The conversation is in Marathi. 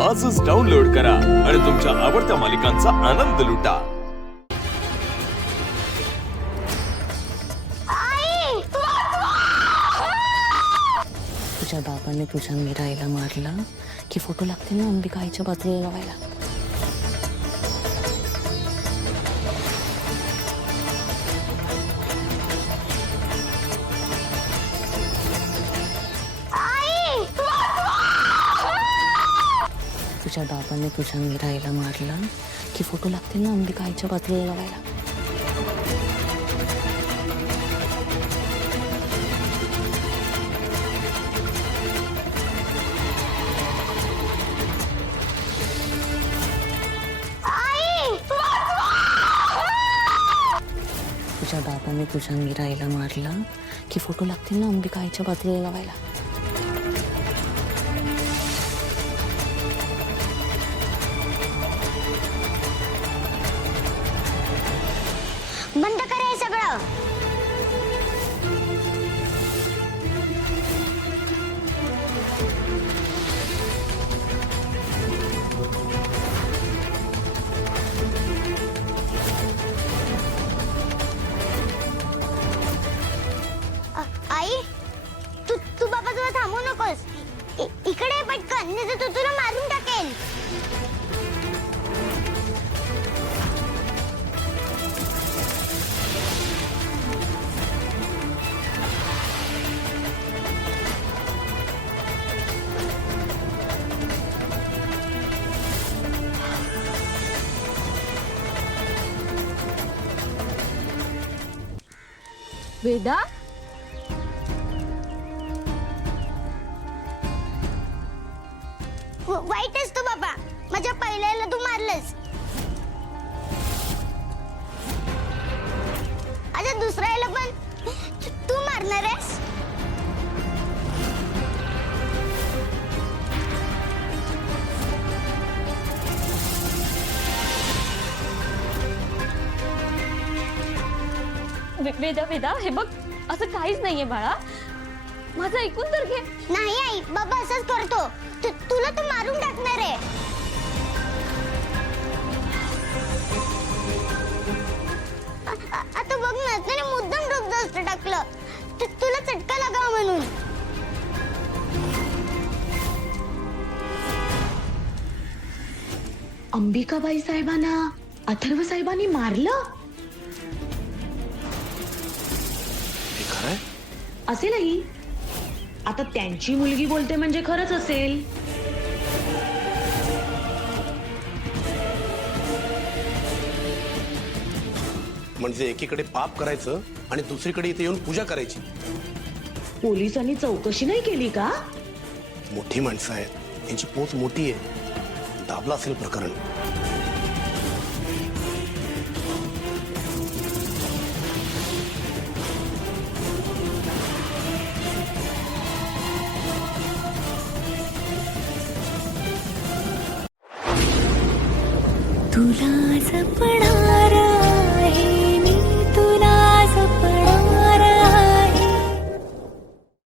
आजच डाउनलोड करा आणि तुमच्या आवडत्या मालिकांचा आनंद लुटा। तुझ्या बाबांनी तुझ्या मीराईला मारलं की फोटो लागतील ना अंबिका आईच्या बाजूला लावायला। तुझ्या बाबांनी तुझ्या मीराईला मारलं की फोटो लागतील ना अंबिका आईच्या बाजूला लावायला। तुझ्या बाबांनी तुझ्या मीराईला मारलं की फोटो लागतील ना अंबिका आईच्या बाजूला लावायला। बंद कर हे सगळं। आई तू बाबा तुला थांबू नकोस। इकडे पटकन नाही तर तुला मारून टाकेल। वेदा वाईटच तू बाबा, माझ्या पहिल्याला तू मारलंस। आता दुसऱ्याला पण तू मारणार आहेस। वेदा वेदा हे बघ, असं काहीच नाहीये बाळा, माझं ऐकून तर घे। नाही आई, बाबा असंच करतो। तुला तो मारून टाकणार आहे। आता बघ ना, त्याने मुद्दाम डोकं टाकलं तुला चटका लागावा म्हणून। अंबिकाबाई साहेबांना अथर्व साहेबांनी मारलं असेलही। आता त्यांची मुलगी बोलते म्हणजे खरंच असेल। म्हणजे एकीकडे पाप करायचं आणि दुसरीकडे इथे येऊन पूजा करायची। पोलिसांनी चौकशी नाही केली का? मोठी माणसं आहेत, यांची पोच मोठी आहे, दाबला असेल प्रकरण। तुला जपणार